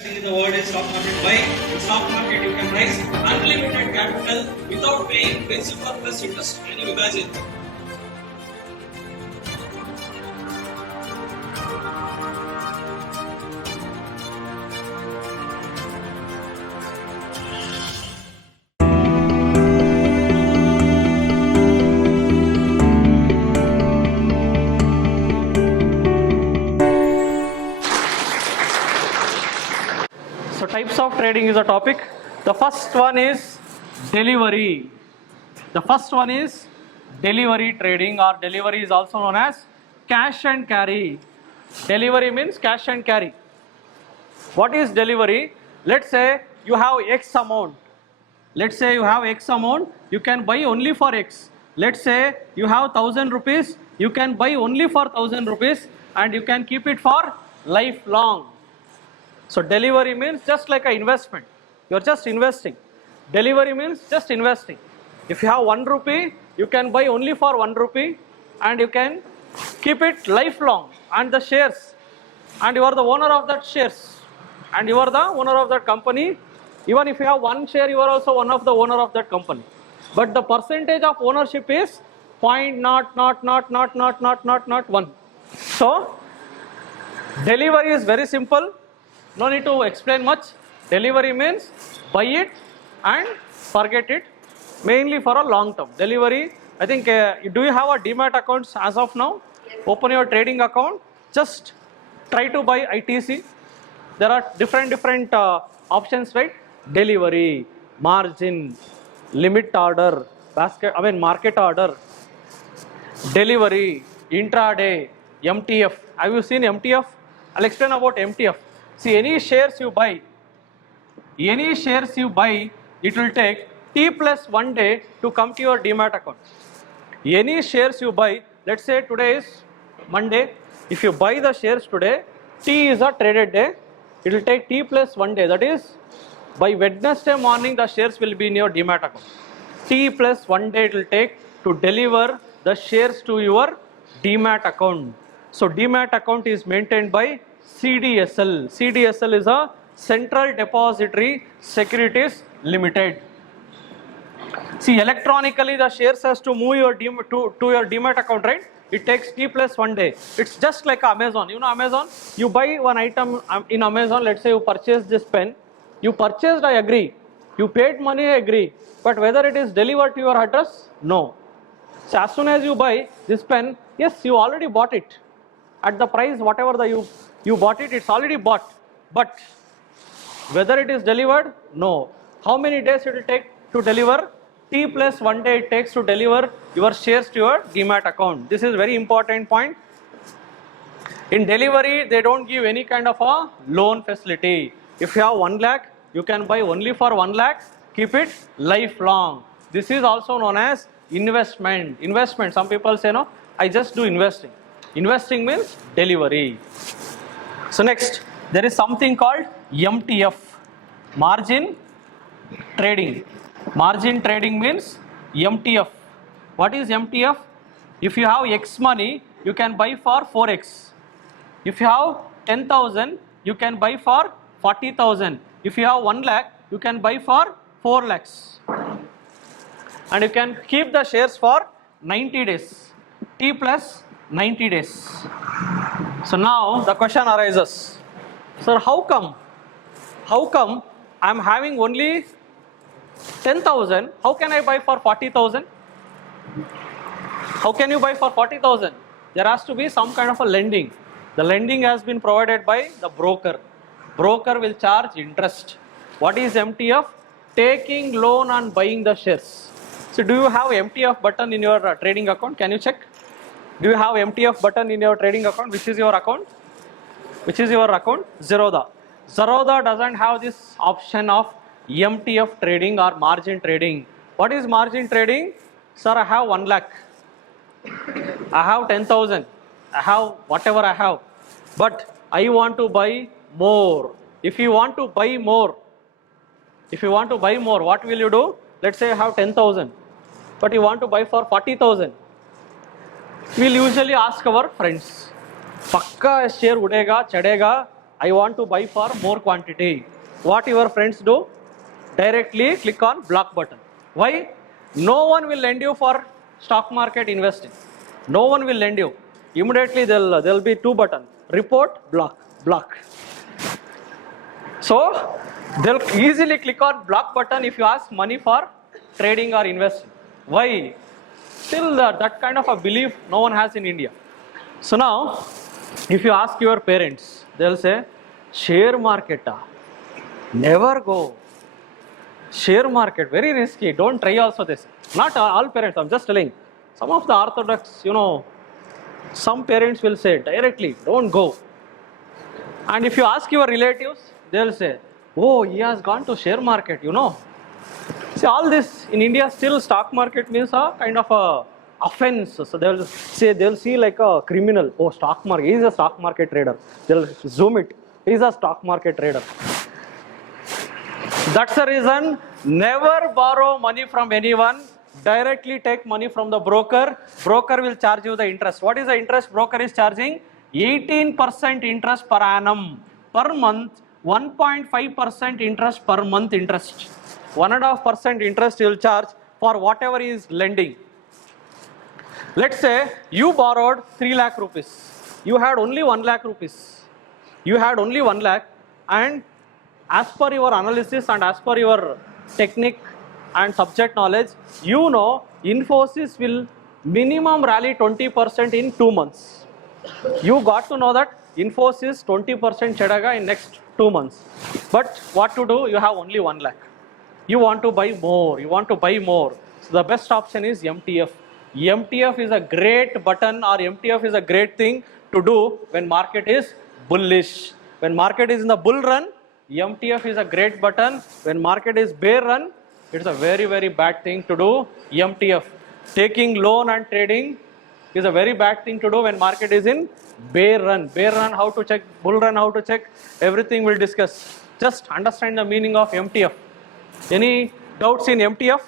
In the world is stock market. Why? In stock market you can raise unlimited capital without paying principal plus interest. Can you imagine? So types of trading is a topic. The first one is delivery. The first one is delivery trading, or delivery is also known as cash and carry. Delivery means cash and carry. What is delivery? Let's say you have X amount. Let's say you have X amount, you can buy only for X. Let's say you have 1000 rupees, you can buy only for 1000 rupees and you can keep it for lifelong. So delivery means just like an investment. You're just investing. Delivery means just investing. If you have 1 rupee, you can buy only for 1 rupee and you can keep it lifelong, and the shares, and you are the owner of that shares, and you are the owner of that company. Even if you have 1 share, you are also one of the owner of that company. But the percentage of ownership is 0.0000001. So delivery is very simple. No need to explain much. Delivery means buy it and forget it, mainly for a long term. Delivery, I think, do you have a DEMAT account as of now? Yes. Open your trading account. Just try to buy ITC. There are different options, right? Delivery, margin, limit order, market order, delivery, intraday, MTF. Have you seen MTF? I'll explain about MTF. See, any shares you buy, it will take T plus 1 day to come to your DEMAT account. Any shares you buy, let's say today is Monday, if you buy the shares today, T is a traded day, it will take T plus 1 day, that is by Wednesday morning the shares will be in your DEMAT account. T plus 1 day it will take to deliver the shares to your DEMAT account. So DEMAT account is maintained by CDSL. CDSL is a Central Depository Securities Limited. See, electronically the shares has to move your to your DEMAT account, right? It takes T plus 1 day. It's just like Amazon. You know Amazon? You buy one item in Amazon, let's say you purchase this pen. You purchased, I agree. You paid money, I agree. But whether it is delivered to your address? No. So as soon as you buy this pen, yes, you already bought it. At the price, whatever you bought it, it's already bought. But whether it is delivered? No. How many days it will take to deliver? T plus 1 day it takes to deliver your shares to your DEMAT account. This is very important point. In delivery, they don't give any kind of a loan facility. If you have 1 lakh, you can buy only for 1 lakh, keep it lifelong. This is also known as investment. Investment, some people say, no, I just do investing. Investing means delivery. So next, there is something called MTF, margin trading. Margin trading means MTF. What is MTF? If you have X money, you can buy for 4X. If you have 10,000, you can buy for 40,000. If you have 1 lakh, you can buy for 4 lakhs. And you can keep the shares for 90 days. T plus 90 days. So now the question arises, sir, how come I am having only 10,000, how can I buy for 40,000? How can you buy for 40,000? There has to be some kind of a lending. The lending has been provided by the broker. Broker will charge interest. What is MTF? Taking loan and buying the shares. So do you have MTF button in your trading account? Can you check? Do you have MTF button in your trading account? Which is your account? Which is your account? Zerodha. Zerodha doesn't have this option of MTF trading or margin trading. What is margin trading? Sir, I have 1 lakh. I have 10,000. I have whatever I have. But I want to buy more. If you want to buy more, what will you do? Let's say I have 10,000, but you want to buy for 40,000. We'll usually ask our friends, Pakka share udega, chadega, I want to buy for more quantity. What your friends do? Directly click on block button. Why? No one will lend you for stock market investing. No one will lend you. Immediately there'll be two buttons: report, block, block. So they'll easily click on block button if you ask money for trading or investing. Why? Still that kind of a belief no one has in India. So now, if you ask your parents, they'll say, share market, never go. Share market, very risky, don't try also this. Not all parents, I'm just telling. Some of the orthodox, some parents will say directly, don't go. And if you ask your relatives, they'll say, oh, he has gone to share market, See, all this in India, still stock market means a kind of a offense. So they'll see like a criminal. Oh, stock market, he's a stock market trader. They'll zoom it. He's a stock market trader. That's the reason, never borrow money from anyone. Directly take money from the broker. Broker will charge you the interest. What is the interest broker is charging? 18% interest per annum. Per month, 1.5% interest per month interest. 1.5% interest he will charge for whatever he is lending. Let's say you borrowed 3 lakh rupees. You had only 1 lakh rupees. You had only 1 lakh, and as per your analysis and as per your technique and subject knowledge, Infosys will minimum rally 20% in 2 months. You got to know that Infosys 20% chadaga in next 2 months. But what to do? You have only 1 lakh. You want to buy more. So the best option is MTF. MTF is a great button, or MTF is a great thing to do when market is bullish. When market is in the bull run, MTF is a great button. When market is bear run, it's a very, very bad thing to do MTF. Taking loan and trading is a very bad thing to do when market is in bear run. Bear run, how to check, bull run, how to check, everything we'll discuss. Just understand the meaning of MTF. Any doubts in MTF?